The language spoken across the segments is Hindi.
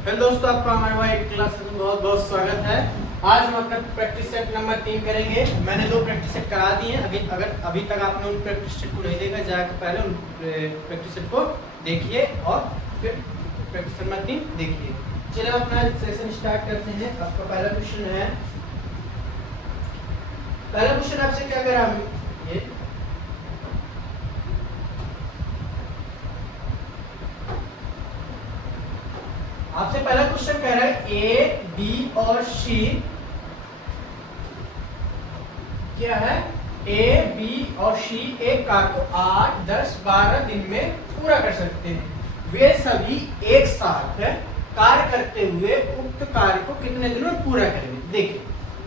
हेलो दोस्तों, आपका हमारे भाई क्लास में बहुत बहुत स्वागत है। आज हम अपना प्रैक्टिस सेट नंबर 3 करेंगे। मैंने 2 प्रैक्टिस सेट करा दिए हैं। अगर अभी तक आपने उन प्रैक्टिस सेट को नहीं देखा, जाकर पहले उन प्रैक्टिस सेट को देखिए और फिर प्रैक्टिस नंबर 3 देखिए। चलिए अपना सेशन स्टार्ट करते हैं। आपका पहला क्वेश्चन है, पहला क्वेश्चन आपसे क्या कह रहा है, ये आपसे पहला क्वेश्चन कह रहा है ए, बी और सी क्या है, ए, बी और सी एक कार्य को 8, 10, 12 दिन में पूरा कर सकते हैं। वे सभी एक साथ कार्य करते हुए उक्त कार्य को कितने दिन में पूरा करेंगे। देखिए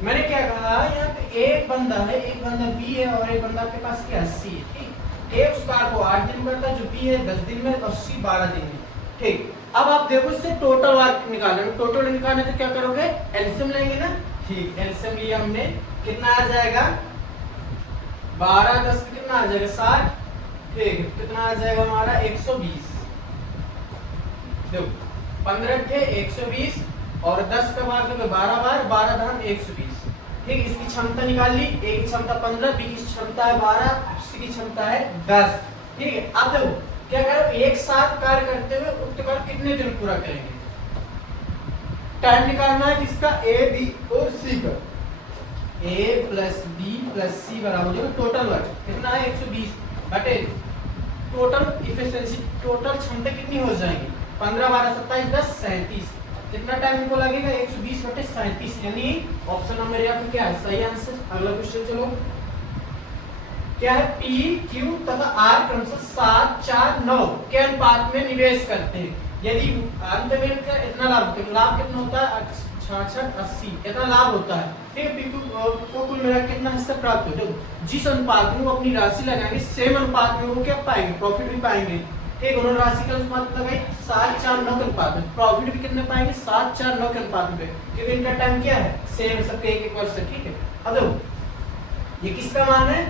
मैंने क्या कहा, यहाँ पे एक बंदा है, एक बंदा बी है और एक बंदा आपके पास क्या सी है। ठीक, ए उस कार्य को 8 दिन में करता है, जो बी है 10 दिन में और सी 12 दिन में। ठीक, अब आप देखो इससे टोटल वर्क निकालना है। टोटल निकालने तो क्या करोगे, एलसीएम लेंगे ना। ठीक, एलसीएम लिया हमने, कितना आ जाएगा 12 10 कितना आ जाएगा 60। ठीक, कितना आ जाएगा हमारा 120। देखो 15 थे 120 और 10 का भाग दोगे 12 बार, 12 धाम 120। ठीक, इसकी क्षमता निकाल ली, ए की क्षमता 15, बी की क्षमता है 12, सी की क्षमता है 10। ठीक है, अब देखो क्या करो, एक साथ कार्य करते हुए उक्त कार्य कितने दिन पूरा करेंगे। टाइम निकालना है किसका, ए, बी और सी का। ए प्लस बी प्लस सी बराबर जो टोटल वर्क कितना है 120 बटे टोटल इफिशिएंसी, टोटल क्षमता कितनी हो जाएगी 15 12 27 10 37। कितना टाइम इनको लगेगा 120 बटे 37, यानी ऑप्शन नंबर ए आपका क्या है, सही आंसर। अगला क्वेश्चन चलो, क्या है, पी क्यू तथा आर क्रमशः 7 4 9 के अनुपात में निवेश करते हैं। यदि अंत में इतना लाभ होता है, लाभ कितना होता है 66 80, इतना लाभ होता है। ठीक है, पी क्यू को कुल मिला कितना हिस्सा प्राप्त होता है। जिस अनुपात में वो अपनी राशि लगाएंगे, सेम अनुपात में वो क्या पाएंगे, प्रॉफिट भी पाएंगे। ठीक, उन्होंने राशि का अनुपात लगाई 7 4 9 के अनुपात में, प्रॉफिट भी कितने पाएंगे 7 4 9 के अनुपात में, क्योंकि इनका टाइम क्या है सेम, सबके एक वर्ष है। ठीक है, अब देखो ये किसका मान है,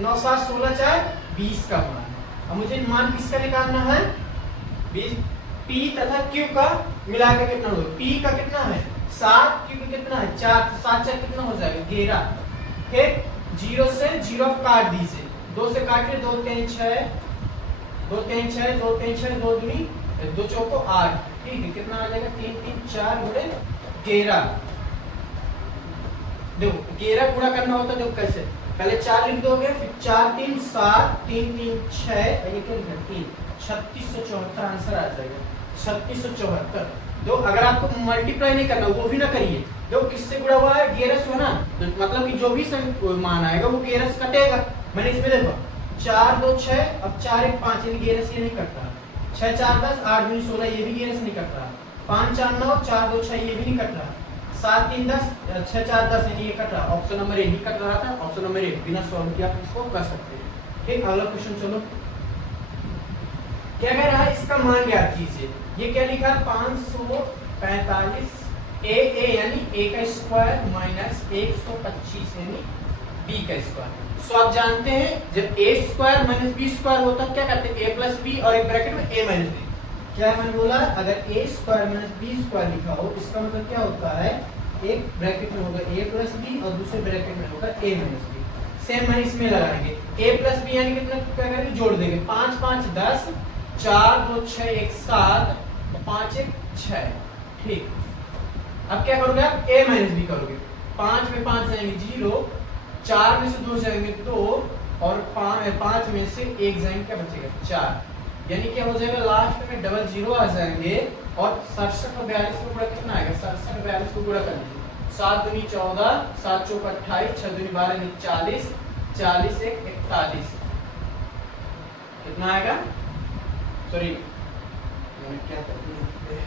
9 7 16 4 20 का मान है। अब मुझे मान किसका निकालना है, 20 पी तथा क्यू का मिला के कितना होगा, पी का कितना है 7, क्यू का कितना है 4, 7 4 कितना हो जाएगा 11। फिर 0 से 0 काट दीजिए, 2 से काट के 2 3 6 2 3 6 2 3 6 2 दूनी 2 चौको 8। ठीक है, कितना आ जाएगा 3 3 4 गुणे 11। देखो 11 पूरा करना होता है, देखो कैसे, पहले 4 लिख दोगे, फिर 4 3 7 3 3 6 ये क्या लिखा 3, 3674 आंसर आ जाएगा 3674। दो अगर आपको मल्टीप्लाई नहीं करना वो भी ना करिए, देखो किससे गुणा हुआ है 11 से ना, तो मतलब कि जो भी मान आएगा वो 11 से कटेगा। मैंने इसमें देखो 4 2 6, अब 4 1 5, यानी 11 से ये नहीं कटता। 6 4 10 8 2 16, ये भी 11 से नहीं कट रहा। 5 4 9 4 2 6, ये भी नहीं कट रहा। 7 3 10 6 4 10, यानी ये कट रहा। Option number A he cut रहा था, ऑप्शन नंबर ए बिना सॉल्व किए आप इसको कर सकते हैं। ठीक, अगला क्वेश्चन चलो, क्या कह रहा है, इसका मान ज्ञात कीजिए। ये क्या लिखा है 545 ए यानी ए का स्क्वायर माइनस 125 यानी बी का स्क्वायर। सो आप जानते हैं जब ए स्क्वायर माइनस बी स्क्वायर होता है क्या करते हैं, ए प्लस बी और एक ब्रैकेट में ए माइनस बी। क्या मैंने बोला, अगर ए स्क्वायर माइनस बी स्क्वायर लिखा हो इसका मतलब क्या होता है, एक ब्रैकेट में होगा ए प्लस बी और दूसरे ब्रैकेट में होगा ए माइनस बी। सेम मैंने इसमें लगाएंगे, ए प्लस बी यानी कितना क्या करेंगे, जोड़ देंगे 5 5 10 4 2 6 1 7 5 1 6। ठीक, अब क्या करोगे आप a माइनस बी करोगे, 5 में 5 जाएंगे 0, 4 में से 2 जाएंगे 2 और 5 में से 1 जाएंगे, क्या बचेगा 4, यानी क्या हो जाएगा लास्ट में डबल 0 आ जाएंगे। और 67 और 42 को गुणा कितना आएगा, 67 और 42 को गुणा कर लीजिए, 7 दूनी 14 7 चौक 28 6 दूनी 12 40 40 1 41, कितना आएगा, सॉरी क्या कर दिया,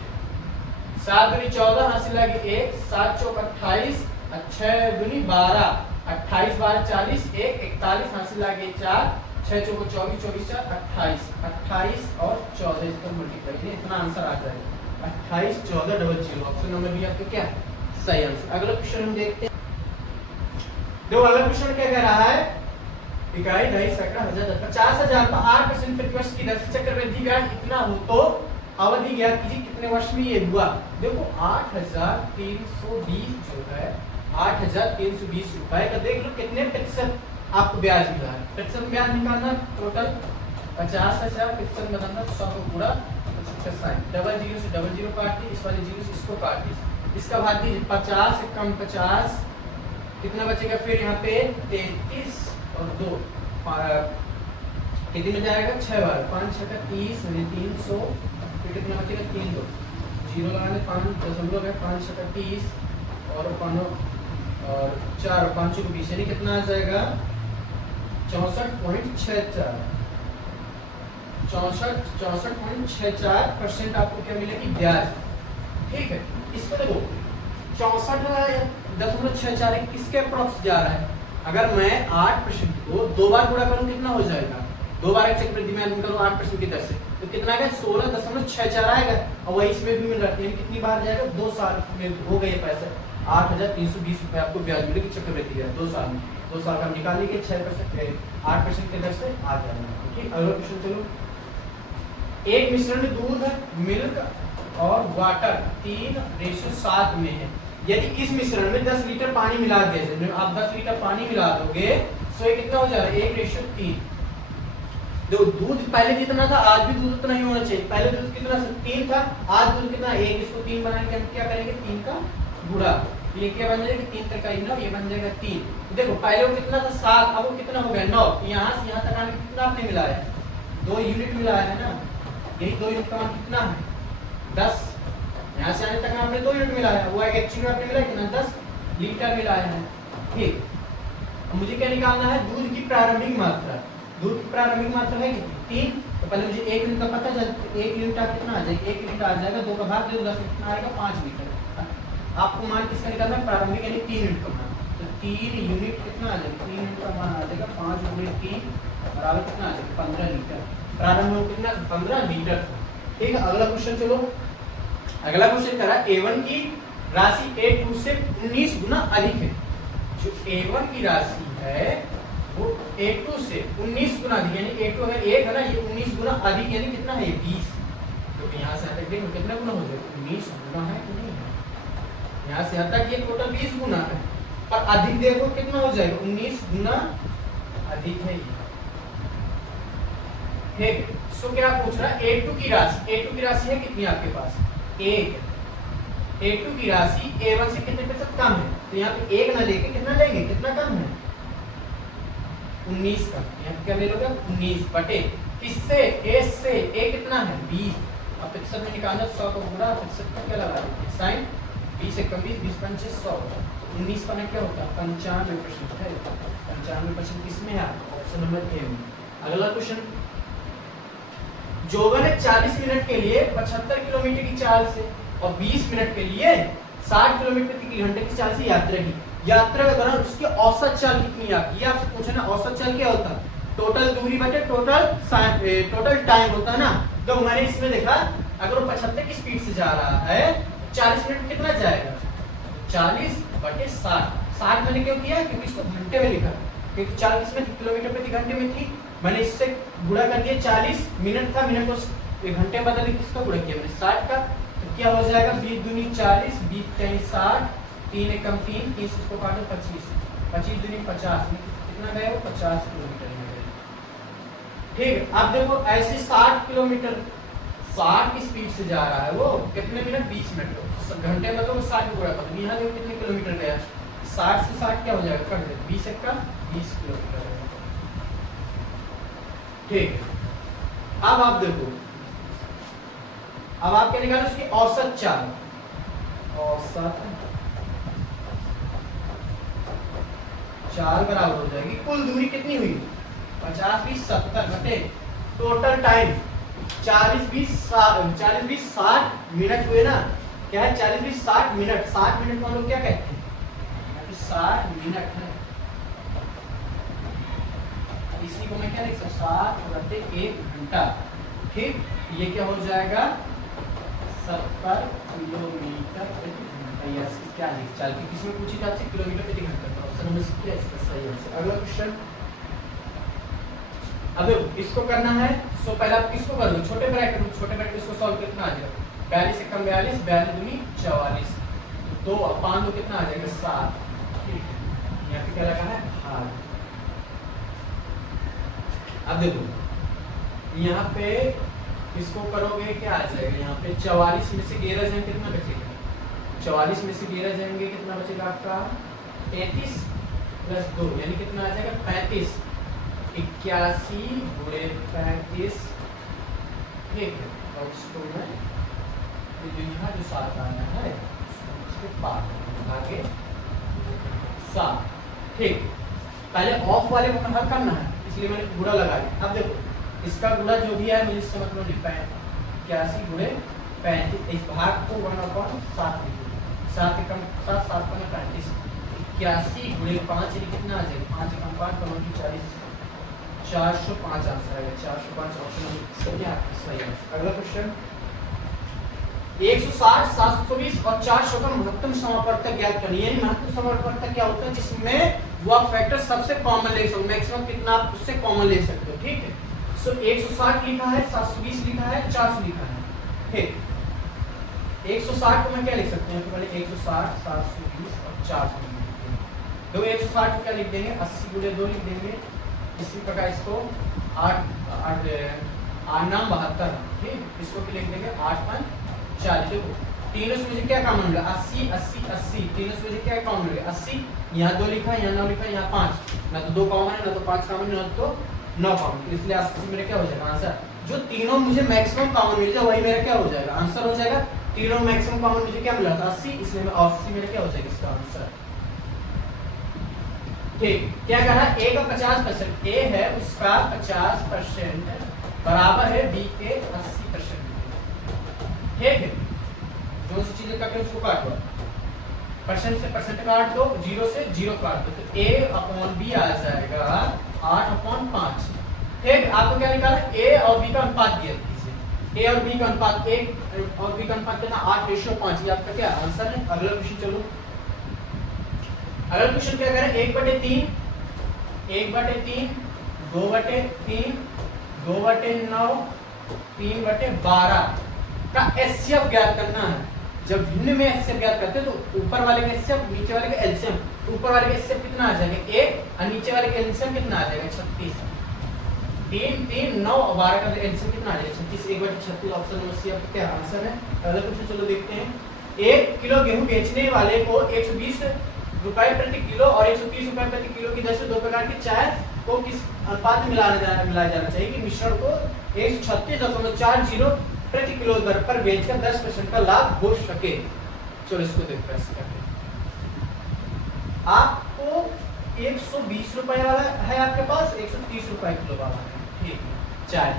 7 दूनी 14 हासिल लगे 1, 7 चौक 28 6 दूनी 12 28 12 40 1 41 हासिल लगे 4 6 चौक 24 24 4 28 28 और 14 इसका मल्टीप्लाई इतना आंसर आ जाएगा 28 14 डबल 0। ऑप्शन नंबर बी आपका क्या है, सही आंसर। अगला क्वेश्चन हम देखते हैं, देखो अगला क्वेश्चन क्या कह रहा है, इकाई ढाई सैकड़ा हजार 50,000 पर 8% प्रतिवर्ष की दर से चक्रवृद्धि ब्याज इतना हो तो अवधि ज्ञात कीजिए कितने वर्ष में ये हुआ। देखो 8,320 जो है 8,320 रुपए का देख लो कितने प्रतिशत आपको ब्याज मिला है। प्रतिशत ब्याज निकालना टोटल 50,000 प्रतिशत बताना 100 को पूरा डबल जीरो से डबल जीरो काट दी, इस वाले जीरो से इसको काट दी, इसका भाग दीजिए 50 से कम 50 कितना बचेगा फिर यहाँ पे 33 और 2 कितने में जाएगा 6 बार 5 6 का 30 यानी 300 फिर कितना बचेगा 3 2 जीरो लगाने 5 दशमलव है 5 6 का 30 और 5 और 4 और 5 को 20 यानी कितना आ जाएगा 64.64% आपको क्या मिलेगी ब्याज। ठीक है, इसको देखो 64.64 किसके अप्रोक्स जा रहा है। अगर मैं 8% को 2 बार गुणा करूं कितना हो जाएगा, 2 बार एक चक्र में करूं 8% की दर से तो कितना आएगा 16.64 आएगा और वही इसमें भी मिल रहा है। कितनी बार जाएगा 2 साल में हो गए पैसा 8,320 रुपए आपको ब्याज मिलेगी चक्रवृद्धि ब्याज 2 साल में। 2 साल का निकाल लीजिए 6% 8% के दर से आ जाएगा। ठीक, अगला क्वेश्चन चलो। एक मिश्रण में दूध मिल्क और वाटर 3:7 में है। यदि इस मिश्रण में 10 लीटर पानी मिला दिया, आप 10 लीटर पानी मिला दोगे तो ये कितना हो जाएगा 1:3। देखो दूध पहले जितना था आज भी दूध उतना ही होना चाहिए। पहले दूध कितना 3 था, आज दूध कितना 1, इसको 3 बनाने के हम क्या करेंगे 3 का गुणा, ये क्या बन जाएगा 3 का 9, ये बन जाएगा 3। देखो पहले वो कितना था 7, अब वो कितना हो गया 9। यहाँ से यहाँ तक आने कितना आपने मिलाया 2 यूनिट मिलाया है ना, यही 2 यूनिट का मान कितना है 10। यहाँ से आने तक आपने 2 यूनिट मिलाया, वो एक्चुअली आपने मिलाया कितना 10 लीटर मिलाया है। ठीक, मुझे क्या निकालना है दूध की प्रारंभिक मात्रा। दूध की प्रारंभिक मात्रा है 3, तो पहले मुझे 1 यूनिट का पता चल 1 यूनिट का कितना आ जाएगा 1 यूनिट आ जाएगा 2 का भाग दे 10 कितना आएगा 5 लीटर। आपको मान किसका निकालना है प्रारंभिक यानी 3 यूनिट का मान, तो 3 यूनिट कितना आ जाएगा 3 यूनिट का मान आ जाएगा 5 × 3 बराबर कितना आ जाएगा 15 लीटर। प्रारंभ में कितना 15 लीटर। ठीक है, अगला क्वेश्चन चलो। अगला क्वेश्चन करा A1 की राशि A2 से 19 गुना अधिक है। जो A1 की राशि है वो A2 से 19 गुना अधिक यानी A2 अगर 1 है ना ये 19 गुना अधिक यानी कितना है ये 20। तो यहाँ से तक देखो कितना गुना हो जाएगा 19 गुना है कि नहीं है। यहाँ से यहाँ तक ये टोटल 20 गुना है पर अधिक देखो कितना हो जाएगा 19 गुना अधिक है ये। ठीक, सो क्या पूछ रहा है A2 की राशि है कितनी आपके पास 1। A2 की राशि A1 से कितने प्रतिशत कम है, तो यहाँ पे 1 ना लेके कितना लेंगे कितना कम है 19 का। यहाँ क्या ले लोगे 19 बटे किससे A से A कितना है 20। अब प्रतिशत में निकालना 100 को पूरा प्रतिशत का क्या लगा देंगे साइन 20 से कम 20 20 पंचे 100 19 का क्या होता है 95% है। 95% किसमें है ऑप्शन नंबर ए में। अगला क्वेश्चन जोगन ने 40 मिनट के लिए 75 किलोमीटर की चाल से और 20 मिनट के लिए 60 किलोमीटर प्रति घंटे की चाल से यात्रा की। यात्रा के दौरान उसकी औसत चाल कितनी आती है आपसे पूछे ना। औसत चाल क्या होता है टोटल दूरी बटे टोटल टाइम होता है ना। तो मैंने इसमें देखा अगर वो 75 की स्पीड से जा रहा है 40 मिनट में कितना जाएगा 40 बटे 60 मैंने क्यों किया क्योंकि इसको घंटे में लिखा क्योंकि 40 में किलोमीटर प्रति घंटे में थी। मैंने इससे गुणा कर दिया 40 मिनट था मिनट को घंटे में बदल किसका गुणा किया मैंने 60 का। तो क्या हो जाएगा 20 दूनी 40 20 3 60 3 एकम 3 30 इसको काटो 25 25 दूनी 50 कितना गया वो 50 किलोमीटर में गया। ठीक, अब देखो ऐसे 60 किलोमीटर 60 की स्पीड से जा रहा है वो कितने मिनट 20 मिनट घंटे में तो 60 गुणा कर दो। यहाँ देखो कितने किलोमीटर गया 60 से 60 क्या हो जाएगा कट दे 20 का 20 किलोमीटर। ठीक, अब आप देखो अब आप क्या निकालो उसकी औसत चाल। औसत चाल बराबर हो जाएगी कुल दूरी कितनी हुई 50 20 70 बटे टोटल टाइम 40 20 60 मिनट हुए ना। क्या है 40 20 60 मिनट 60 मिनट को हम लोग क्या कहते हैं 60 मिनट है। इसी को मैं क्या लिख सकता 60 बटे 1 घंटा। ठीक, ये क्या हो जाएगा 70 किलोमीटर प्रति घंटा। या क्या लिख चाल की किसमें पूछी जाती किलोमीटर प्रति घंटा। ऑप्शन नंबर सी क्या इसका सही आंसर। अगला क्वेश्चन अब देखो इसको करना है, सो पहले आप किसको करोगे, छोटे ब्रैकेट इसको सॉल्व कितना आ जाएगा, 42 से कम 42, 42 दूनी 44, तो 5 दो कितना आ जाएगा 7। ठीक है, यहाँ पे क्या लगा है हार। अब देखो यहाँ पे इसको करोगे क्या आ जाएगा, यहाँ पे 44 में से 11 जाएंगे कितना बचेगा, 44 में से 11 जाएंगे कितना बचेगा आपका 33 प्लस 2 यानी कितना आ जाएगा 35, 81 गुणे 35। ठीक है, और इसको मैं जो यहाँ जो 7 आना है उसके पास आगे 7। ठीक, पहले ऑफ वाले को हल करना है इसलिए मैंने गुणा लगा दिया। अब देखो इसका गुणा जो भी है मुझे इससे मतलब नहीं, 81 गुणे 35, इस भाग को 1/7 लिखिए, 7 के कम 7 7 का 35, 81 गुणे 5 यानी कितना आ जाएगा 5 कम 5 कम 40, 405 आंसर आएगा, 405 ऑप्शन सही है सही है। अगला क्वेश्चन 160, 720 और 400 का महत्तम समापवर्तक ज्ञात करिए। यानी महत्तम समापवर्तक क्या होता है, जिसमें वो आप फैक्टर सबसे कॉमन ले सकते हो, मैक्सिमम कितना आप उससे कॉमन ले सकते हो। ठीक है, सो 160 लिखा है, 720 लिखा है, 400 लिखा है। ठीक, 160 को मैं क्या लिख सकते हैं, पहले 160, 720 और 400 लिख देते हैं। तो 160 को क्या लिख देंगे 80 गुणे 2 लिख देंगे। इसी प्रकार इसको 8 नाम 72। ठीक, इसको क्या लिख देंगे 8 5 40। देखो तीनों से मुझे क्या कॉमन मिला 80 80 80, तीनों से मुझे क्या कॉमन मिला 80, यहाँ 2 लिखा, यहाँ 9 लिखा, यहाँ 5, ना तो 2 कॉमन है ना तो 5 कॉमन है ना तो 9 कॉमन, इसलिए 80 मेरा क्या हो जाएगा आंसर। जो तीनों मुझे मैक्सिमम कॉमन मिल जाए वही मेरा क्या हो जाएगा आंसर हो जाएगा। तीनों मैक्सिमम कॉमन मुझे क्या मिला था 80, इसलिए मैं 80 मेरा क्या हो जाएगा इसका आंसर। ठीक, क्या कह रहा है ए का 50%, ए है उसका 50% बराबर है बी के 80%। ठीक है, जो सी चीजें काटे उसको काट दो, परसेंट से परसेंट काट दो, 0 से 0 काट दो, तो a अपॉन बी आ जाएगा 8/5। ठीक, आपको क्या निकालना है a और b का अनुपात दिया कीजिए, a और b का अनुपात, a और b का अनुपात कितना 8:5, ये आपका क्या आंसर है। अगला क्वेश्चन चलो, अगला क्वेश्चन क्या कह रहा है 1/3, 1/3, 2/3, 2/9, 3/12 का एचसीएफ ज्ञात करना है। जब भिन्न में एचसीएफ ज्ञात करते हैं तो ऊपर वाले का एचसीएफ नीचे वाले का एलसीएम, ऊपर वाले का एचसीएफ कितना आ जाएगा 1 और नीचे वाले का एलसीएम कितना आ जाएगा 36। 3 3 9 और 12 का एलसीएम कितना आ जाएगा 36, 1/36 ऑप्शन नंबर सी आपका क्या आंसर है। अगला क्वेश्चन चलो देखते हैं, 1 किलो गेहूं बेचने वाले को 120 रुपए प्रति किलो और 130 रुपए प्रति किलो की दर से 2 प्रकार की चाय को किस अनुपात में मिलाया जाना चाहिए कि मिश्रण को 136.40 प्रति किलो दर पर बेचकर 10% का लाभ हो सके। चलो इसको देखते हैं, आपको 120 रुपए वाला है आपके पास, 130 रुपए किलो वाला है। ठीक है, चाय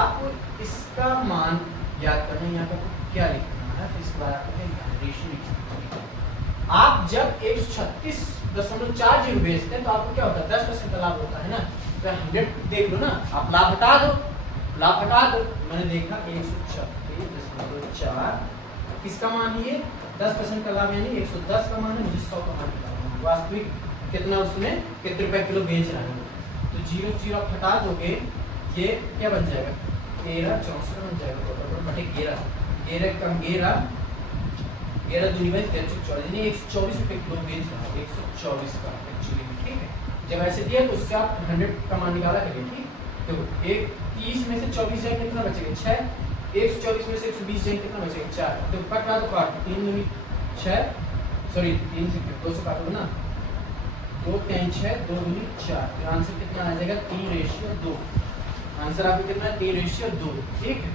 आपको इसका मान याद करना है, यहाँ पे क्या लिखना है, इसके बाद आपको रेशियो लिखना है। आप जब 136.40 बेचते हैं तो आपको क्या होता है 10% का लाभ होता है ना, तो 100 देख लो ना, आप लाभ हटा दो, लाभ हटा दो, मैंने देखा 136.4 किसका मान है, ये 10% का लाभ यानी 110 का मान है, मुझे 100 का मान निकालना है। वास्तविक कितना उसने कितने रुपए किलो बेच रहा है, तो 0 0 आप हटा दोगे, ये क्या बन जाएगा 13 64 बन जाएगा बटे 11, 11 कम 11 11 दूनी में 124 यानी 124 रुपए किलो बेच रहा है, 124 का एक्चुअली। ठीक है, जब ऐसे दिया तो उससे आप 100 का मान निकाला करिए। ठीक, देखो 30 में से 24 जाए कितना बचेगा 6, 124 में से 120 जाए कितना बचेगा 4, तो कट रहा तो काट 3 दूनी 6, सॉरी 3 से 2 से काटोगे ना, 2 3 6 2 दूनी 4, तो आंसर कितना आ जाएगा 3:2। आंसर आपका कितना है 3:2। ठीक है,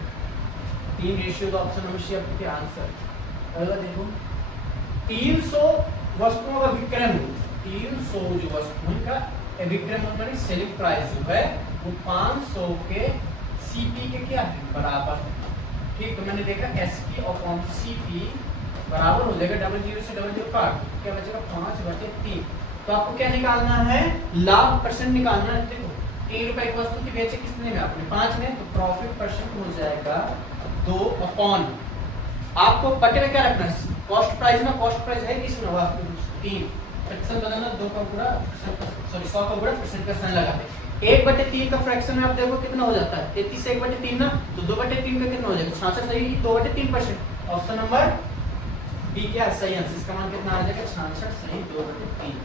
3:2 ऑप्शन नंबर सी आपका क्या आंसर। अगला देखो 300 वस्तुओं का विक्रय मूल्य, 300 जो वस्तुओं का विक्रय मूल्य सेलिंग प्राइस जो है वो 500 के सीपी के क्या है बराबर। ठीक, तो मैंने देखा एसपी अपॉन सीपी बराबर हो जाएगा 00 से 00 काट, क्या बचेगा 5/3। तो आपको क्या निकालना है लाभ परसेंट निकालना है। देखो 3 रुपए की वस्तु की बेचे कितने में आपने 5 में, तो प्रॉफिट परसेंट हो जाएगा 2 अपॉन, आपको बटे में क्या रखना है कॉस्ट प्राइस ना, कॉस्ट प्राइस है किसमें वास्तविक 3 परसेंट बदलना, 2 का गुणा सॉरी 100 का गुणा परसेंट का सन लगा दे, 1/3 का फ्रैक्शन में आप देखो कितना हो जाता है 33 से 1/3 ना, तो 2/3 का कितना हो जाएगा 66 सही 2/3%। ऑप्शन नंबर बी क्या सही आंसर, इसका मान कितना आ जाएगा 66 सही 2/3%।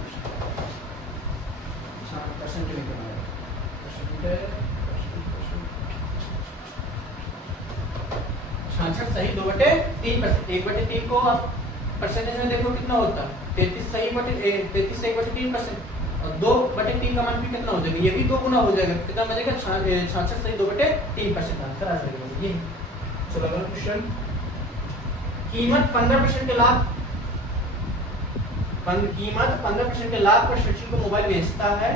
66 सही 2/3%। 1/3 को आप परसेंटेज में देखो कितना होता है 33 से 1/3%, और 2/3 का मान भी कितना हो जाएगा, ये भी 2 गुना हो जाएगा, कितना बनेगा 66 सही 2/3% आंसर आ जाएगा ये। चलो अगला क्वेश्चन, कीमत 15% के लाभ पर सचिन को मोबाइल बेचता है,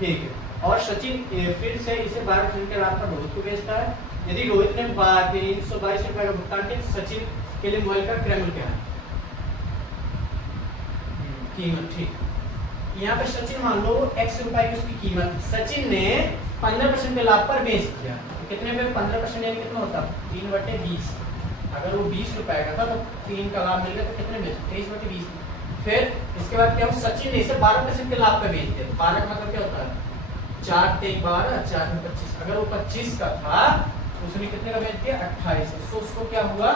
ठीक है, और सचिन फिर से इसे 12% के लाभ पर रोहित को बेचता है। यदि रोहित ने 322 रुपए का भुगतान किया, सचिन के लिए मोबाइल का क्रय मूल्य क्या है, कीमत, ठीक। यहाँ पे सचिन मान लो x रुपए की उसकी कीमत, सचिन ने 15% के लाभ पर बेच दिया, तो कितने पे 15% यानी कितना होता 3/20। अगर वो 20 रुपए का था तो 3 का लाभ मिल गया तो कितने बेच 23/20। फिर इसके बाद क्या हो, सचिन ने इसे 12% के लाभ पे बेच दिया, 12 का मतलब क्या होता है 4 × 1 12 4 × 25। अगर वो 25 का था तो उसने कितने का बेच दिया 28। तो उसको क्या हुआ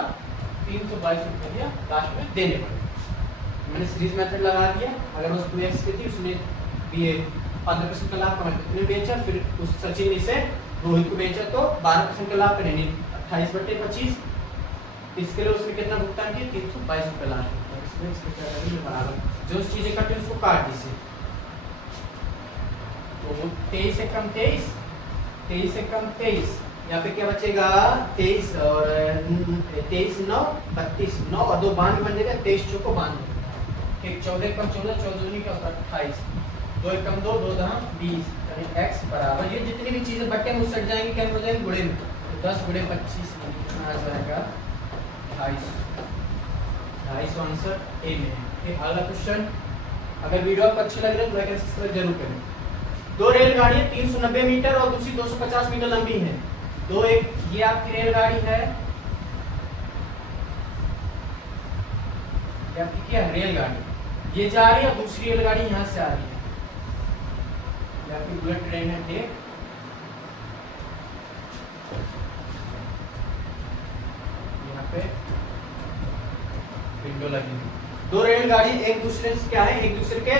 322 रुपए दिया लास्ट में देने पड़े। मैंने सीरीज मेथड लगा दिया, अगर उस 2x की थी उसने भी 15% का लाभ कमाया, कितने बेचा, फिर उस सचिन ने इसे रोहित को बेचा तो 12% का लाभ करेंगे 28/25। इसके लिए उसने कितना भुगतान किया 322 रुपए लास्ट में। जो चीजें कटे उसको काट दीजिए, तो 23 से कम 23, 23 से कम 23, यहाँ पे क्या बचेगा 23 और 23 9 32, 9 और 2 बानवे बन जाएगा, 23 चौको 92, ठीक। 14 कम 14, 14 दूनी क्या होता है 28, 2 कम 2, 2 दहां 20, यानी x बराबर ये जितनी भी चीजें बटे में सट जाएंगी क्या हो जाएंगे गुणे में, 10 × 25 आ जाएगा 250 आंसर ए में है। अगला क्वेश्चन, अगर वीडियो आपको अच्छी लग रही है तो लाइक एंड सब्सक्राइब जरूर करें। दो रेलगाड़ियां 390 मीटर और दूसरी 250 मीटर लंबी हैं। ये आपकी रेलगाड़ी है, ये आपकी क्या है रेलगाड़ी, ये जा रही है, दूसरी रेलगाड़ी यहां से आ रही है, ये आपकी बुलेट ट्रेन है, ठीक। यहाँ पे विंडो लगी है। दो रेलगाड़ी एक दूसरे से क्या है, एक दूसरे के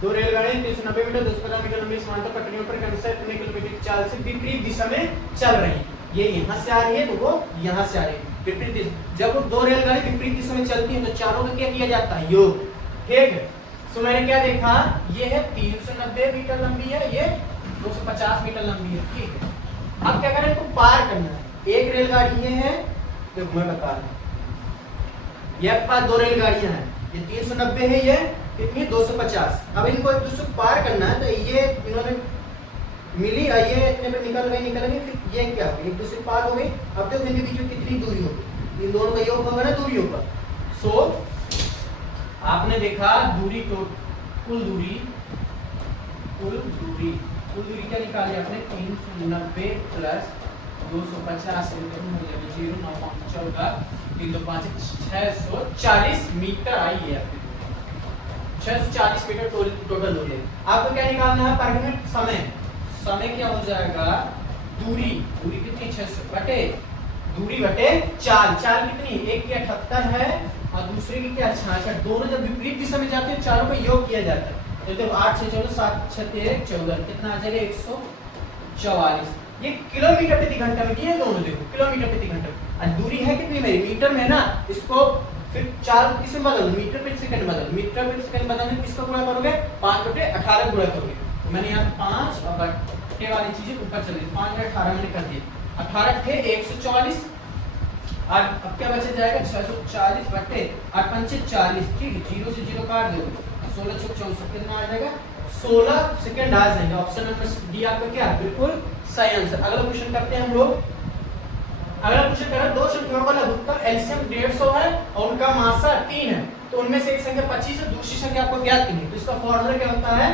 दो रेलगाड़ियां 390 मीटर 250 मीटर लंबी समांतर पटरियों पर क्रमशः कितने किलोमीटर की चाल से विपरीत दिशा में चल रही है। ये यहाँ से आ रही है तो वो यहाँ से आ रही है, विपरीत दिशा। जब वो दो रेलगाड़ी विपरीत दिशा में चलती है तो चारों का क्या किया जाता है योग, ठीक है। सो मैंने क्या देखा, ये है 390 मीटर लंबी है, ये 250 मीटर लंबी है, ठीक है। अब क्या करें, इनको पार करना है। एक रेलगाड़ी ये है, देखो मैं बता रहा हूँ, ये पास दो रेलगाड़ियां हैं, ये 390 है, ये कितनी 250। अब इनको एक दूसरे को पार करना है तो ये इन्होंने मिली, ये इतने पे निकल गई, फिर ये क्या हो गई एक दूसरे पार हो गई। अब देखो इनके बीच में कितनी दूरी होगी, इन दोनों का योग होगा ना दूरियों का। सो आपने देखा दूरी तो कुल दूरी क्या निकाली आपने 390 प्लस 250 0 9 14 3 2 5 640 मीटर आई है आपकी, 640 मीटर टोटल दूरी है। आपको क्या निकालना है पर मिनट, समय क्या हो जाएगा, दूरी कितनी 600 बटे दूरी बटे चाल कितनी, एक की 78 है और दूसरे की क्या 66। दोनों जब विपरीत दिशा में जाते हैं चारों का योग किया जाता है, तो देखो 8 6 14 7 6 13 14 कितना आ जाएगा 144। ये किलोमीटर प्रति घंटा में दिए दोनों, देखो किलोमीटर प्रति घंटा। और दूरी है कितनी मेरी मीटर में ना, इसको फिर 4 किसमें बदल, मीटर प्रति सेकंड बदल, मीटर प्रति सेकंड बदलने को इसका गुणा करोगे 5/18 गुणा करोगे। तो मैंने यहाँ 5 और बटे वाली चीजें ऊपर चल रही, 5/18 मैंने कर दिया, 18 थे 144 और अब क्या बचे जाएगा 640 बटे 8 पंचे 40, ठीक है। 0 से 0 काट दो, 16 चौक 64 कितना आ जाएगा 16 सेकंड आ जाएगा। ऑप्शन नंबर डी आपका क्या है बिल्कुल सही आंसर। अगला क्वेश्चन करते हैं हम लोग। अगला क्वेश्चन करें, दो संख्याओं का लघुत्तम एलसीएम 150 है और उनका मासा 3 है, तो उनमें से एक संख्या 25 है, दूसरी संख्या आपको ज्ञात करनी है। तो इसका फॉर्मूला क्या होता है,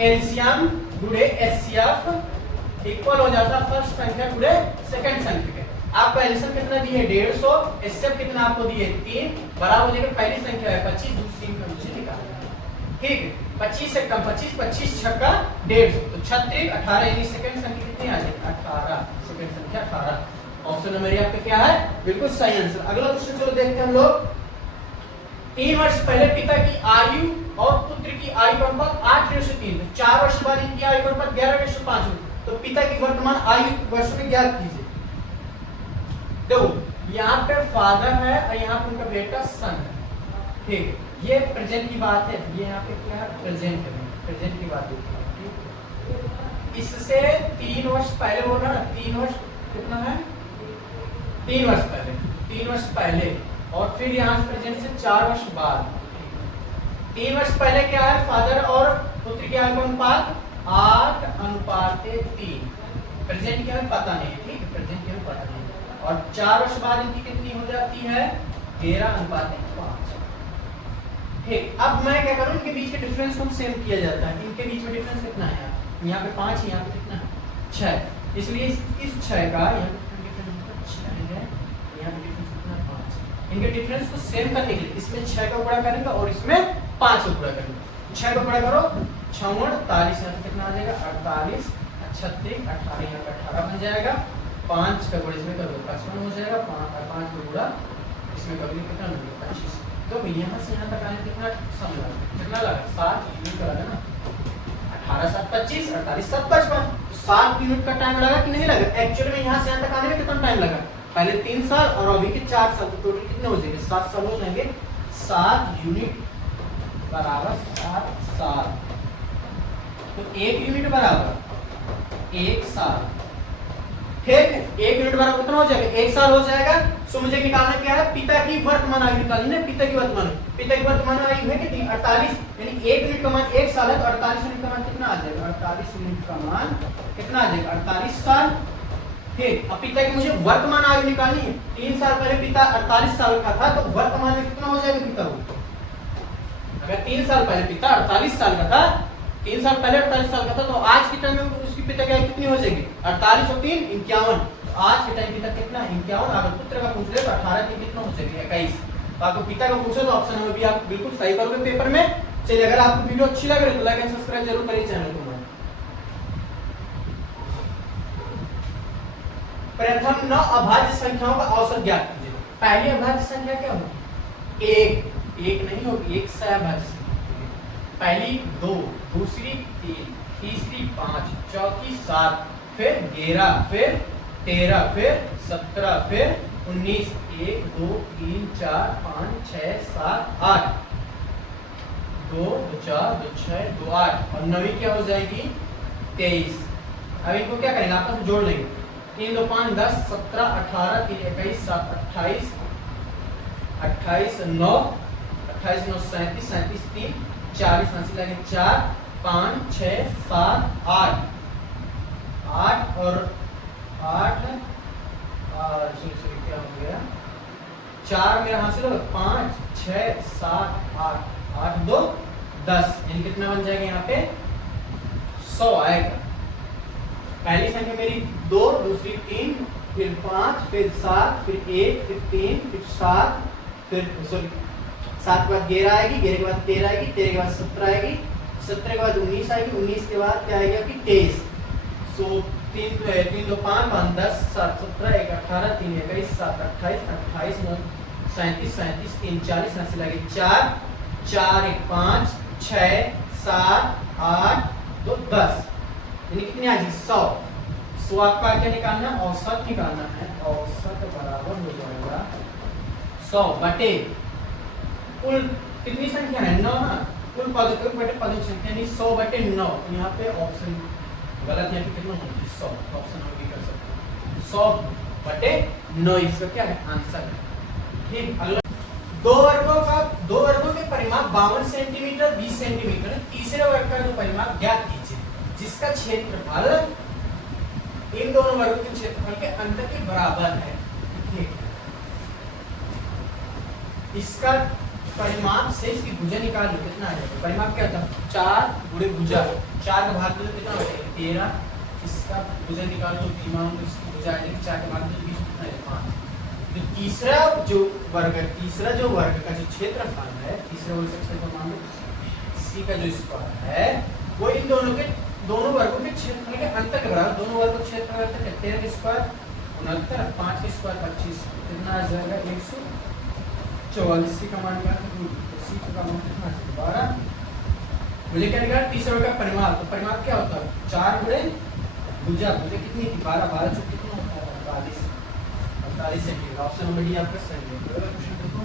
एलसीएम गुणे एचसीएफ इक्वल हो जाता है फर्स्ट संख्या गुणे सेकंड संख्या के। आपको एलसीएम कितना दिए 150, एचसीएफ कितना आपको दिए 3, बराबर हो जाएगा पहली संख्या है 25, दूसरी का मुझे निकालना है। ठीक है 25 से कम 25 25 छक्का 150 तो 36 18 यानी सेकंड संख्या कितनी आ जाएगी 18 सेकंड संख्या 18 ऑप्शन नंबर ये आपका क्या है बिल्कुल सही आंसर। अगला क्वेश्चन चलो देखते हैं हम लोग 3 वर्ष पहले पिता की आयु और पुत्र की आयु का अनुपात 8:3 4 वर्ष बाद इनकी आयु का अनुपात 11:5 तो पिता की वर्तमान आयु वर्ष में ज्ञात कीजिए। देखो यहाँ पे फादर है और यहाँ पे उनका बेटा सन है ठीक है ये प्रेजेंट की बात है ये यहाँ पे क्या है प्रेजेंट है प्रेजेंट की बात है। इससे 3 वर्ष पहले बोला ना 3 वर्ष कितना है 3 वर्ष पहले 3 वर्ष पहले और फिर यहाँ से प्रेजेंट से 4 वर्ष बाद 3 वर्ष पहले क्या है फादर और पुत्र की आयु का अनुपात 8:3 प्रेजेंट की हमें पता नहीं है ठीक है प्रेजेंट की हमें पता नहीं और 4 वर्ष बाद इनकी कितनी हो जाती है 13:5 ठीक। अब मैं क्या करूं इनके बीच के डिफरेंस को सेम किया जाता है इनके बीच में डिफरेंस कितना है यहाँ पे 5 यहाँ पे कितना है 6 इसलिए इस 6 का यहाँ पे डिफरेंस 6 है यहाँ पे डिफरेंस कितना 5 इनके डिफरेंस को सेम करने के लिए इसमें 6 का गुणा करेंगे और इसमें 5 का गुणा करेंगे 6 का गुणा करो 6 48 यहाँ पे कितना आ जाएगा 48 36 18 यहाँ पे 18 बन जाएगा 5 का गुणा इसमें करो 55 हो जाएगा 5 का गुणा इसमें करोगे कितना मिलेगा 25 तो यहाँ से यहाँ तक आने कितना समय लगा कितना लगा 7 मिनट लगा ना 18 7 25 48 7 55 7 मिनट का टाइम लगा कि नहीं लगा एक्चुअली में यहाँ से यहाँ तक आने में कितना टाइम लगा पहले 3 साल और अभी के 4 साल तो टोटल कितने हो जाएंगे 7 साल हो जाएंगे 7 यूनिट बराबर 7 साल तो 1 यूनिट बराबर 1 साल ठीक 1 यूनिट बराबर कितना हो जाएगा 1 साल हो जाएगा। सो मुझे निकालना क्या है पिता की वर्तमान आयु निकालनी है पिता की वर्तमान आयु है कितनी 48 यानी 1 यूनिट का मान 1 साल है तो 48 यूनिट का मान कितना आ जाएगा 48 यूनिट का मान कितना आ जाएगा 48 साल ठीक। अब पिता की मुझे वर्तमान आयु निकालनी है 3 साल पहले पिता 48 साल का था तो वर्तमान में कितना हो जाएगा पिता को अगर 3 साल पहले पिता 48 साल का था 3 साल पहले 48 साल का था तो आज के टाइम में उसकी पिता की आयु कितनी हो जाएगी 48 और 3 51 तो आज के टाइम पिता कितना 51 अगर पुत्र का पूछ ले तो 18 की कितना हो जाएगी 21 तो आपको पिता का पूछो तो ऑप्शन में भी आप बिल्कुल सही करोगे पेपर में। चलिए अगर आपको वीडियो अच्छी लग रही है तो लाइक एंड सब्सक्राइब जरूर करिए चैनल को। प्रथम 9 अभाज्य संख्याओं का औसत ज्ञात कीजिए। पहली अभाज्य संख्या क्या होगी 1 नहीं होगी 1 से अभाज्य संख्या पहली 2 दूसरी 3 तीसरी 5 चौथी 7 फिर 11 फिर 13 फिर 17 फिर 19 1 2 3 4 5 6 7 8 2 2 4 2 6 2 8 और नवीं क्या हो जाएगी 23। अब इनको क्या करेंगे आपस में जोड़ लेंगे 3 2 5 10 17 18 3 21 7 28 28 9 28 9 37 37 3 40 80 लगे 4 5 6 7 8 8 और 8 सॉरी क्या हो गया 4 मेरा हासिल होगा 5 6 7 8 8 2 10 यानी कितना बन जाएगा यहाँ पे 100 आएगा। पहली संख्या मेरी 2 दूसरी 3 फिर 5 फिर 7 फिर 1 फिर 3 फिर 7 फिर सॉरी 7 के बाद 11 आएगी 11 के बाद 13 आएगी 13 के बाद 17 आएगी 17 के बाद 19 आएगी 19 के बाद क्या आएगी आपकी 23। सो 3 2 5 5 10 7 17 1 18 3 21 7 28 28 9 37 37 3 40 80 लगे 4 4 1 5 6 7 8 2 10 यानी कितनी आ जाएगी 100। सो आपका क्या निकालना है औसत निकालना है औसत बराबर हो जाएगा 100 बटे कुल कितनी संख्या है 9 ना कुल पदों बटे पदों की संख्या यानी 100 बटे 9। यहाँ पे ऑप्शन गलत यहाँ पे कितना होगी 100 ऑप्शन हम भी कर सकते हैं 100 बटे 9 इसका क्या है आंसर है ठीक। अगला दो वर्गों के परिमाप 52 सेंटीमीटर 20 सेंटीमीटर तीसरे वर्ग का जो परिमाप ज्ञात कीजिए जिसका क्षेत्रफल इन दोनों वर्गों के क्षेत्रफल के अंतर के बराबर है ठीक। इसका परिमाप से इसकी भुजा निकाल लो कितना आ जाएगा परिमाप क्या था 4 गुणे भुजा 4 का भाग दो कितना हो जाएगा 13 इसका भुजा निकाल लो इसकी भुजा आ जाएगी 4 का भाग दो 20 कितना है 5। तो तीसरा जो वर्ग का जो क्षेत्रफल है तीसरे वर्ग का क्षेत्रफल मान लो BC का जो स्क्वायर है वो इन दोनों वर्गों के क्षेत्रफल के अंतर के बराबर, दोनों वर्गों के क्षेत्रफल अंतर है 13 का स्क्वायर 69, 5 का स्क्वायर 25, कितना आ जाएगा 144। सी का मान क्या है, सी का मान कितना है 12। मुझे क्या निकाला, तीसरे वर्ग का परिमाप, तो परिमाप क्या होता है 4 गुणे भुजा, मुझे कितनी थी 12, 12 जो कितना होता है 48 सेंटीमीटर। ऑप्शन नंबर डी आपका सही है। क्वेश्चन देखो,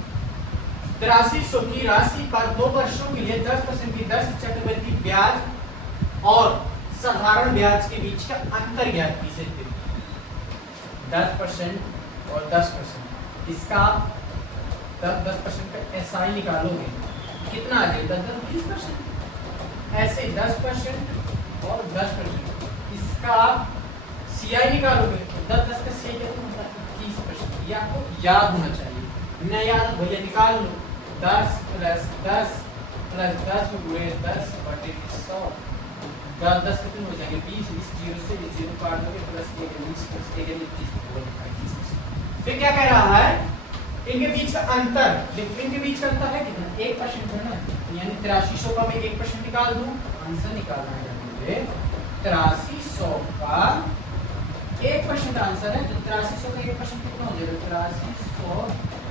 8300 की राशि पर 2 वर्षों के लिए 10% की दर से चक्रवृद्धि ब्याज और साधारण ब्याज के बीच का अंतर ज्ञात कीजिए। 10% और 10%, इसका 10% का एसआई निकालोगे कितना आ जाएगा 10-20%। ऐसे 10% और 10%, इसका सीआई निकालोगे 10 का सीआई कितना होता है 30%। ये आपको याद होना चाहिए, न याद भैया निकाल लो, 10 + 10 + 10 गुणे 10 बटे 100, 10 कितने हो जाएंगे 20, इस 0 से इस 0 काट दोगे प्लस 1 20 प्लस 1 30। फिर क्या कह रहा है, इनके बीच का अंतर, देखो इनके बीच का अंतर है कितना 1% है ना, यानी 8300 का मैं 1% निकाल दूं, आंसर निकालना है मुझे 8300 का 1% आंसर है, तो 8300 का 1% कितना हो जाएगा 8300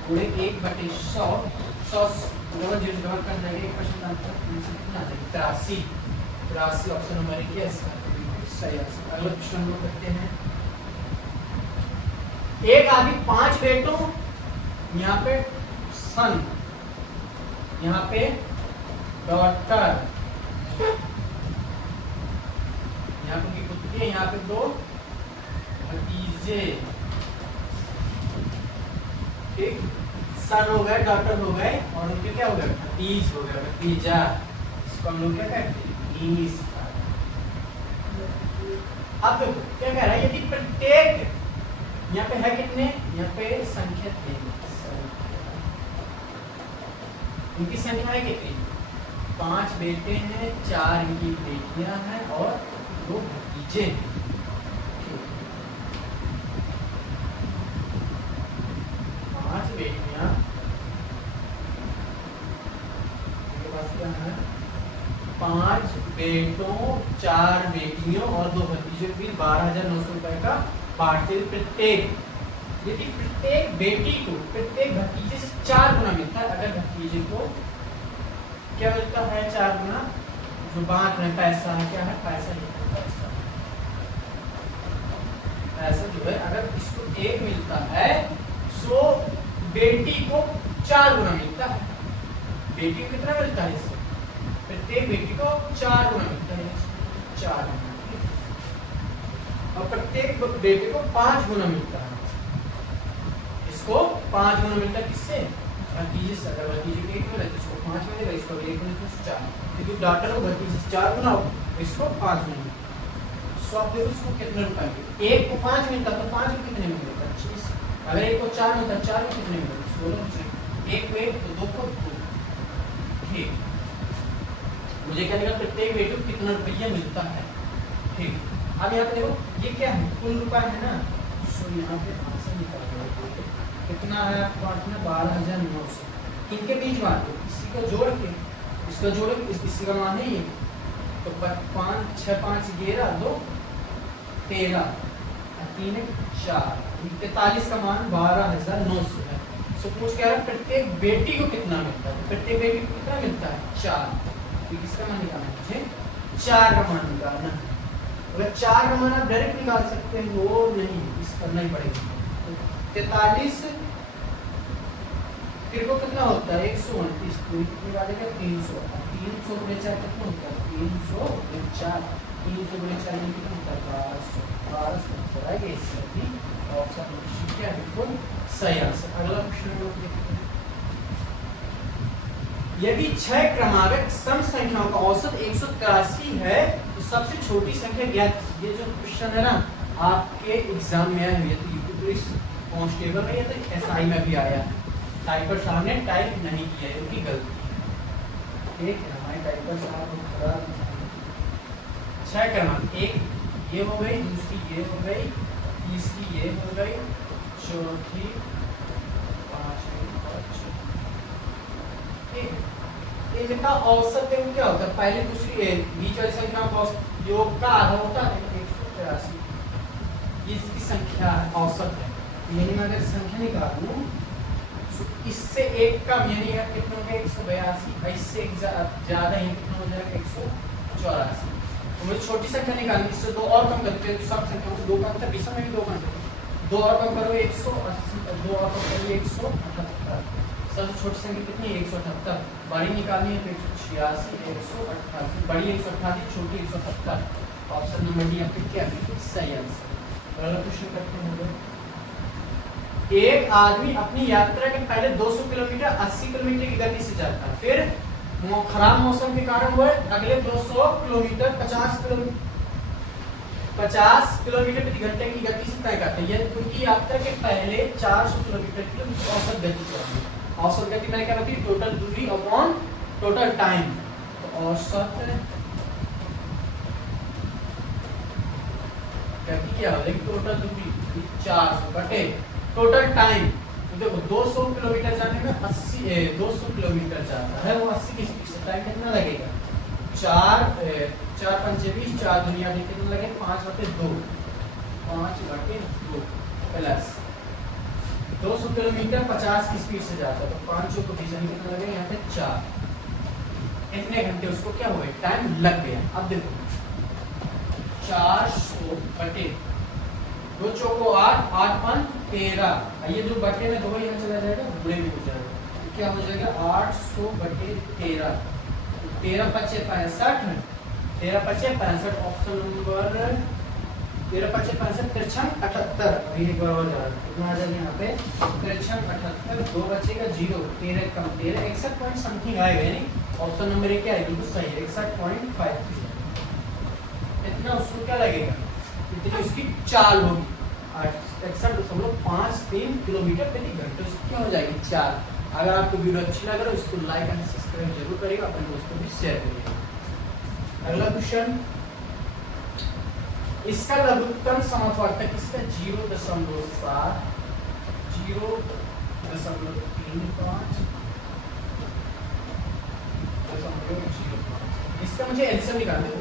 गुणे 1/100, 100 डबल 0 डबल कर जाएगा 1% आंसर कितना आ जाएगा 83। ऑप्शन नंबर 1 है इसका सही आंसर। अगला प्रश्न हम लोग करते हैं, एक आदमी 5 बेटों, यहाँ पे सन, यहाँ पे डॉटर, यहाँ पे पुत्री है, यहाँ पे 2 भतीजे, ठीक, सन हो गए डॉटर हो गए और उनके क्या हो गए भतीज हो गए, भतीजा, इसको हम लोग क्या कहते हैं नीस। अब देखो क्या कह रहा है, यदि प्रत्येक, यहाँ पे है कितने, यहाँ पे संख्या 3, इनकी संख्या है कितनी 5 बेटे हैं, 4 इनकी बेटियां हैं और 2 भतीजे हैं। 5 बेटियां, इनके पास क्या है 5 बेटों, 4 बेटियों और 2 भतीजों के बीच 12,900 रुपए का बांटते, प्रत्येक, यदि प्रत्येक बेटी को प्रत्येक भतीजे से 4 गुना मिलता है, अगर भतीजे को क्या मिलता है 4 गुना, जो बांट रहे पैसा है, क्या है पैसा, पैसा, पैसा जो है अगर इसको 1 मिलता है, सो बेटी को 4 गुना मिलता है। बेटी को कितना मिलता है इससे, प्रत्येक बेटी को 4 गुना मिलता है, 4 गुना, और प्रत्येक बेटे को 5 गुना मिलता है, इसको 5 गुना मिलता है किससे भतीजे से, अगर भतीजे को 1 मिला तो इसको 5 मिलेगा, इसको 1 मिला तो 4, क्योंकि डॉटर को भतीजे से 4 गुना हो, इसको 5 मिलेगा। सो आप देखो इसको कितने रुपए मिले, 1 को 5 मिलता तो 5 को कितने मिलेगा 25, अगर 1 को 4 मिलता 4 को कितने मिलेगा 16, 1 को 1 तो 2 को 2, ठीक। मुझे क्या निकला प्रत्येक बेटे को कितना रुपया मिलता है, ठीक। अब यहाँ पे देखो ये क्या है कुल रुपया है ना, सो यहाँ पे आंसर निकाल दो कितना है आपको बांटना 12,900, इनके बीच बांटो, इसी को जोड़ के इसको जोड़ो, इसी का मान है ये, तो 5 6 5 11 2 13 3 4 43 का मान 12,900 है। सो पूछ क्या है प्रत्येक बेटी को कितना मिलता है, प्रत्येक बेटी को कितना मिलता है 4, तो किसका मान निकालना है मुझे 4 का मान निकालना है। अगर 4 का मान आप डायरेक्ट निकाल सकते हैं, वो नहीं, इस करना ही पड़ेगा। 43 फिर को कितना होता है 129, तो कितनी निकालेगा 300, 300 गुणे 4 कितना होता है 300 गुणे 4, 300 गुणे 4 कितना होता है 1200 आएगा, इससे ऑप्शन क्या है बिल्कुल सही आंसर। अगला प्रश्न लोग देखते हैं, यदि 6 क्रमागत सम संख्याओं का औसत 183 है तो सबसे छोटी संख्या ज्ञात। ये जो क्वेश्चन है ना आपके एग्जाम में आया हुआ, तो यूट्यूब पुलिस कांस्टेबल में या तो एसआई में भी आया, टाइपर साहब ने टाइप नहीं किया है, उनकी गलती है, ठीक है। हमारे टाइपर साहब 6 क्रमांक, एक ये हो गई, दूसरी ये हो गई, तीसरी ये हो गई, चौथी 5वीं और 6वीं, ठीक है। इनका औसत देखो क्या होता है, पहली दूसरी बीच वाली संख्याओं का औसत योग का आधा होता है 183, ये इसकी संख्या है, औसत है। यानी मैं अगर संख्या निकालूं तो इससे एक कम यानी कितना हो गया 182, इससे एक ज्यादा ही कितना हो जाएगा 184। तो मुझे छोटी संख्या निकालनी, इससे दो और कम करते हैं, सब संख्याओं को दो कम था, बीस में भी दो कम करते, दो और कम करो 180, दो और कम करो 178, सबसे छोटी संख्या कितनी है 178, बड़ी निकालनी है तो 186, 188, बड़ी 188, छोटी 178। ऑप्शन नंबर डी आपके क्या बिल्कुल सही आंसर। अगला क्वेश्चन करते हैं। एक आदमी अपनी यात्रा के पहले 200 किलोमीटर 80 किलोमीटर की गति से जाता है, फिर खराब मौसम के कारण वह अगले 200 किलोमीटर 50 किलोमीटर प्रति घंटे की गति से तय करते हैं। उनकी यात्रा के पहले 400 किलोमीटर की औसत गति चाहिए। औसत गति मैंने क्या बताई, टोटल दूरी अपॉन टोटल टाइम। तो औसत गति क्या हो जाएगी, टोटल दूरी 400 बटे टोटल टाइम। तो देखो 200 किलोमीटर जाने में 200 किलोमीटर जाता है, वो 80 की स्पीड से, टाइम कितना लगेगा, 4 पंचे 20, 4 दुनिया में कितना लगे 5/2, 5/2 प्लस 200 किलोमीटर 50 की स्पीड से जाता है, तो 5 को 20 कितना लगेगा यहाँ पे 4, इतने घंटे उसको क्या हो गए, टाइम लग गया। अब देखो 400 बटे 2 चौको 8, 8 5 13, ये जो बटे में 2 यहाँ चला जाएगा, बुरे में हो जाएगा, तो क्या हो जाएगा 800 बटे 13, 13 पचे 65, 13 पचे 65, ऑप्शन नंबर 13 पचे 65, 53 78, एक बार और जा रहा है, कितना आ जाएगा यहाँ पे 53 78, 2 बचेगा 0, 13 कम 13, 61 पॉइंट समथिंग आएगा, यानी ऑप्शन नंबर क्या है बिल्कुल सही है, 61.53। इतना उसको क्या लगेगा, इतनी उसकी चाल होगी 61.53 किलोमीटर प्रति घंटे, उसकी क्या हो जाएगी चाल। अगर आपको वीडियो अच्छी लग रहा है उसको लाइक एंड सब्सक्राइब जरूर करिएगा, अपने दोस्तों भी शेयर करिएगा। अगला क्वेश्चन, इसका लघुत्तम समापवर्तक इसका 0.7, 0.35, इसका मुझे एलसीएम निकालना है।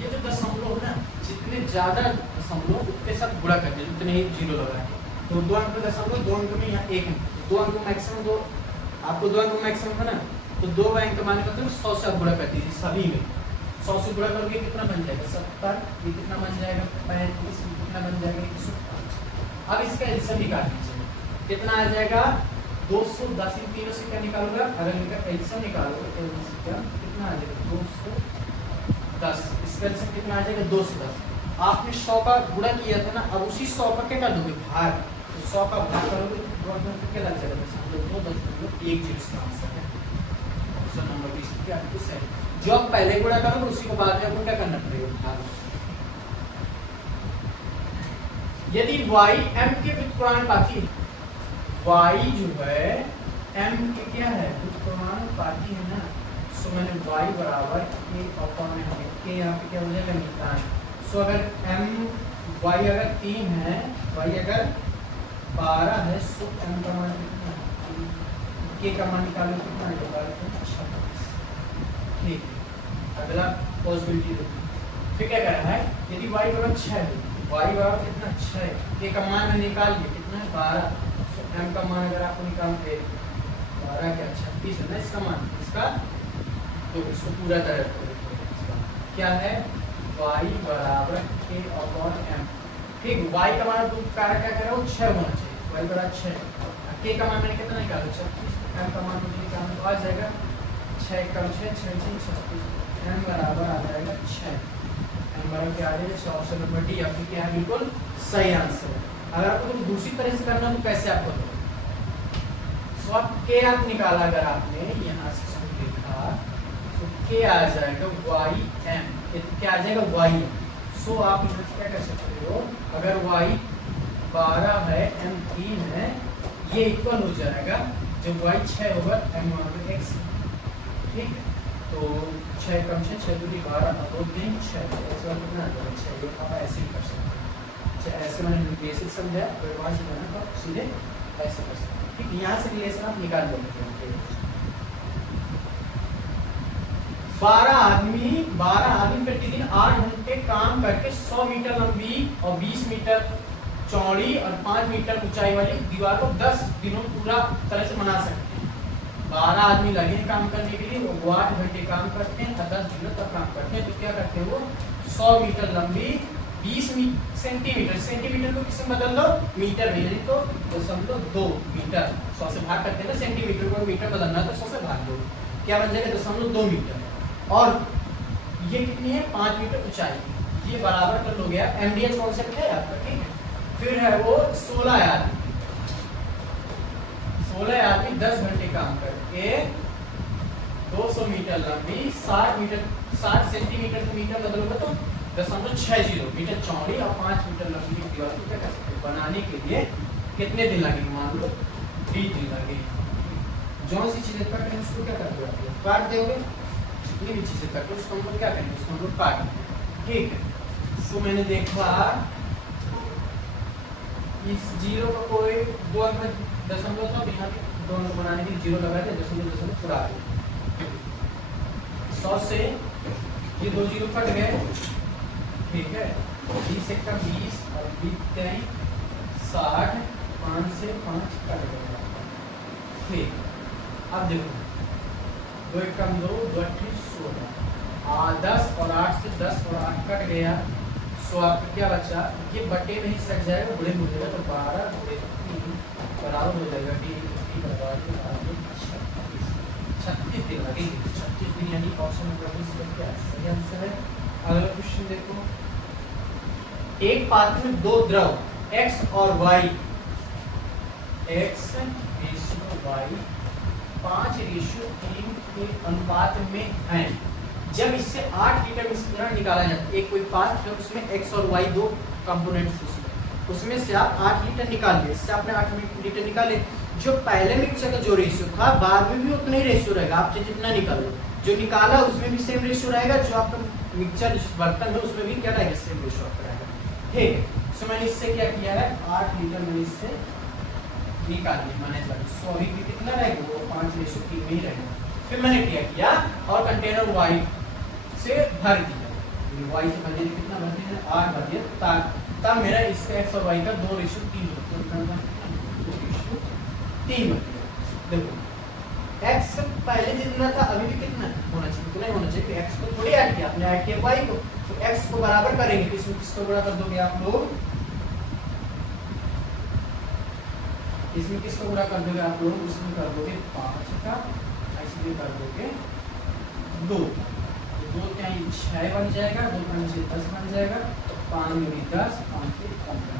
ये जो दशमलव है ना, जितने ज्यादा दशमलव उतने साथ गुणा करते हैं, उतने ही 0 लगा है। तो 2 अंक में दशमलव, 2 अंक में यहाँ 1 अंक, 2 अंक मैक्सिमम, 2 आपको 2 अंक मैक्सिमम है ना, तो 2 अंक माने मतलब 100 से आप गुणा कर दीजिए सभी में, 100 से गुणा करोगे कितना बन जाएगा 70, ये कितना बन जाएगा 35, ये कितना बन जाएगा 105। अब इसका एलसीएम निकाल दीजिए, कितना आ जाएगा 210, इन तीनों से क्या निकालूंगा, अगर इनका एलसीएम निकालोगे तो कितना आ जाएगा 210, इसका एलसीएम कितना आ जाएगा 210। आपने 100 का गुणा किया था ना, अब उसी 100 का क्या कर दोगे भाग, तो 100 का भाग करोगे तो क्या लग जाएगा 2.10 इसका आंसर है, ऑप्शन नंबर 20 क्या है सही। जो आप पहले गुणा करोगे उसी के बाद में आपको क्या करना पड़ेगा भाग। यदि y m के व्युत्क्रमानुपाती है, y जो है m के क्या है व्युत्क्रमानुपाती है ना, सो मैंने y बराबर k अपॉन में k यहाँ पे क्या हो जाएगा निकाल। सो अगर m y अगर 3 है, y अगर 12 है, सो m का मान कितना है, k का मान निकालो कितना है 26। ठीक, अगला पॉसिबिलिटी देखो, फिर क्या कर रहा है, यदि y बराबर 6 है, y बराबर कितना 6, k का मान में निकाल लिया कितना है 12, सो m का मान अगर आपको निकालते 12 क्या 36 है ना इसका मान, इसका तो इसको पूरा तरह क्या है y बराबर k अपॉन m। ठीक, y का मान तुम कार्य क्या कर रहे हो 6 होना चाहिए, y बराबर 6, k का मान मैंने कितना निकाला 36, m का मान मुझे निकालना तो आ जाएगा 6 कम 6 36, m बराबर आ जाएगा 6, m बराबर क्या आ जाएगा 6, ऑप्शन नंबर डी आपकी क्या है बिल्कुल सही आंसर है। अगर आपको तुम दूसरी तरह से करना तो कैसे आप करोगे, सो आप k आप निकाला, अगर आपने यहाँ से लिखा तो k आ जाएगा y m, क्या आ जाएगा y m। सो आप यहाँ से क्या कर सकते हो, अगर y 12 है m 3 है, ये इक्वल हो जाएगा जब y 6 होगा m x। ठीक है, तो 6 कम 6 6 दूनी 12 2 3 6, ऐसे कितना आ जाएगा 6, ये आप ऐसे ही कर सकते हैं। ऐसे मैंने बेसिक समझाया, अगर वहाँ से करना तो सीधे ऐसे कर सकते हैं। ठीक, यहाँ से रिलेशन आप निकाल दोगे। 12 आदमी प्रतिदिन 8 घंटे काम करके 100 मीटर लंबी और 20 मीटर चौड़ी और 5 मीटर ऊंचाई वाली दीवार को 10 दिनों पूरा तरह से बना सकते हैं। 12 आदमी लगे हैं काम करने के लिए, वो 8 घंटे काम करते हैं और 10 दिनों तक काम करते हैं। तो क्या करते हैं वो 100 मीटर लंबी 20 सेंटीमीटर को किसमें बदल दो मीटर में, यानी तो 2.2 मीटर। 100 से भाग करते हैं ना, सेंटीमीटर को मीटर बदलना है तो 100 से भाग दो, क्या बन जाएगा 2.2 मीटर। और ये कितनी है 5 मीटर ऊंचाई, ये बराबर कर लोगे आप। एमडीएच कॉन्सेप्ट है आपका, ठीक है। फिर है वो 16 आदमी 10 घंटे काम करके 200 मीटर लंबी 60 सेंटीमीटर को मीटर बदलोगे तो 0.60 मीटर चौड़ी और 5 मीटर लंबी दीवार को क्या कर सकते बनाने के लिए कितने दिन लगेंगे, मान लो 3 दिन लगेंगे। जो सी चीजें कट है उसको क्या कर दोगे, काट दोगे। जितनी भी चीजें कट है उसको हम लोग क्या करेंगे, उसको हम लोग काट, ठीक है। सो मैंने देखा इस जीरो का कोई 2 अंक में दशमलव था, यहाँ पे 2 अंक बनाने के लिए जीरो लगा दिया, दशमलव पूरा आ गया। 100 से ये 2 जीरो कट गए, ठीक है। 20 से कम 20 और 20 60, 5 से 5 कट गया, ठीक। अब देखो 2 एक कम 2, 2 अट्ठाईस 16, 10 और 8 से 10 और 8 कट गया। सो आपका क्या बचा, ये बटे में ही सट जाएगा, बड़े हो जाएगा तो 12 बराबर हो जाएगा 36 दिन लगेंगे। 36 दिन यानी ऑप्शन नंबर 20 क्या सही आंसर है। अगला क्वेश्चन देखो, एक पात्र में 2 द्रव x और y, x रेशियो y 5:3 के अनुपात में है। जब इससे 8 लीटर मिश्रण निकाला जाता है, एक कोई पात्र है उसमें x और y 2 कंपोनेंट्स, उसमें से आप 8 लीटर निकाल लिए, इससे आपने 8 लीटर निकाले। जो पहले मिक्सचर का जो रेशियो था बाद में भी उतना ही रेशियो रहेगा, आप जितना निकालो, जो निकाला उसमें भी सेम रेशियो रहेगा, जो आपका मिक्सचर बर्तन है उसमें भी क्या रहेगा, सेम रेशियो रहेगा, ठीक है। सो मैंने इससे क्या किया है 8 लीटर मैंने इससे निकाल लिया, मैंने सो अभी भी कितना रहेगा वो 5:3 में ही रहेगा। फिर मैंने क्या किया और कंटेनर y से भर दिया, y से भर दिया, कितना भर दिया 8 भर दिया, तब मेरा इसका x और y का 2:3 देखो x पहले जितना था अभी भी कितना होना चाहिए, उतना ही होना चाहिए। तो x को थोड़ी ऐड किया आपने, ऐड किया y को, तो x को बराबर करेंगे तो इसमें किसको गुणा कर दोगे आप लोग, इसमें किसको गुणा कर दोगे आप लोग, इसमें कर दोगे 5 का, इसमें कर दोगे 2, 2 क्या 6 बन जाएगा, 2 5 से 10 बन जाएगा, तो 5 में 10, 5 से 15,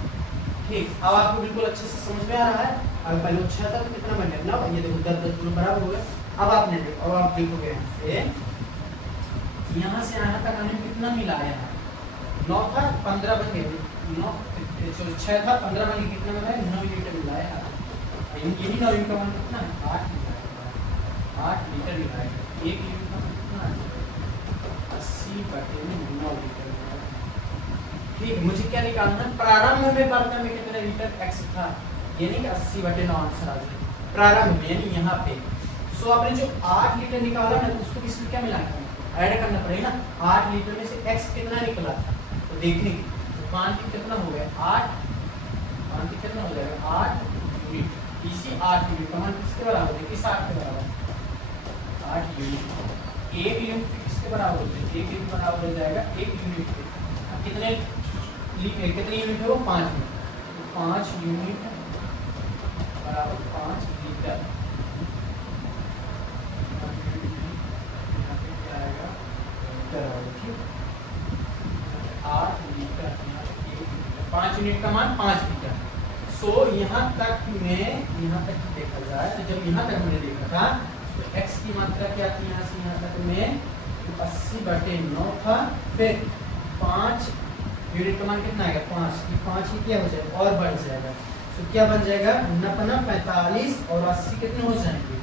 ठीक। अब आपको बिल्कुल अच्छे से समझ में आ रहा है। अब पहले 6 था तो कितना बन गया 9, ये देखो 10 दोनों बराबर हो गए। अब आपने देखो, अब आप देखोगे यहाँ से यहाँ तक हमने कितना मिलाया है, 9 था 15 बन गए, 6 था 15 बन गए, कितना मिलाया 9 लीटर मिलाया। यही 9 लीटर का मान कितना है 8 लीटर मिलाया, 1 लीटर का कितना है 80/9 लीटर, ठीक। मुझे क्या निकालना है, प्रारंभ में बर्तन में कितने लीटर x था, यानी कि 80/9 आंसर आ जाएगा प्रारंभ में, यानी यहाँ पे। सो आपने जो 8 लीटर निकाला ना उसको इसमें क्या मिलाना है, ऐड करना पड़ेगा ना। 8 लीटर में से x कितना निकला था तो देखने की, तो 5 कितना हो गया 8, 5 कितना हो जाएगा 8 यूनिट। इसी 8 यूनिट का मान किसके बराबर है, किस 8 के बराबर 8 यूनिट। 1 यूनिट किसके बराबर होता है, 1 यूनिट बराबर हो जाएगा 1 यूनिट के कितने यूनिट है वो 5 यूनिट, तो 5 यूनिट बराबर 5 लीटर। क्या आएगा 8 लीटर, 5 यूनिट का मान 5 लीटर। सो यहाँ तक देखा जाए तो जब यहाँ तक हमने देखा था तो x की मात्रा क्या थी, यहाँ से यहाँ तक में 80/9 था, फिर 5 यूनिट का मान कितना आएगा 5, 5 ही क्या हो जाएगा और बढ़ जाएगा, तो क्या बन जाएगा 45 और 80 कितने हो जाएंगे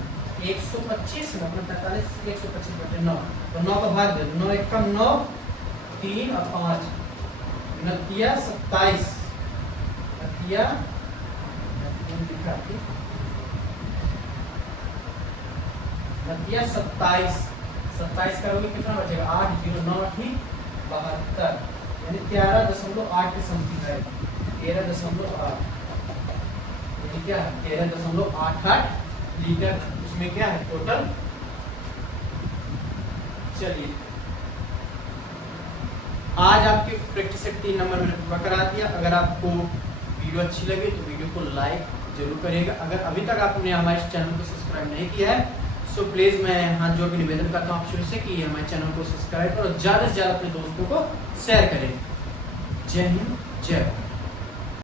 125, 45 125/9, तो 9 का भाग दे, 9 1 कम 9, 3 और 5 9 27, 27 27 करोगे कितना बचेगा 8 0 9 8 72 यानी 13.8 के समथिंग आएगा 13.8 यानी क्या है 13.88 लीटर उसमें क्या है टोटल। चलिए आज आपके प्रैक्टिस सेट 3 नंबर मैंने पूरा करा दिया। अगर आपको वीडियो अच्छी लगे तो वीडियो को लाइक जरूर करिएगा। अगर अभी तक आपने हमारे चैनल को सब्सक्राइब नहीं किया है सो प्लीज़ मैं हाथ जोड़ के निवेदन करता हूँ आप शुरू से कि हमारे चैनल को सब्सक्राइब करो और ज़्यादा से ज़्यादा अपने दोस्तों को शेयर करें। जय हिंद जय भारत।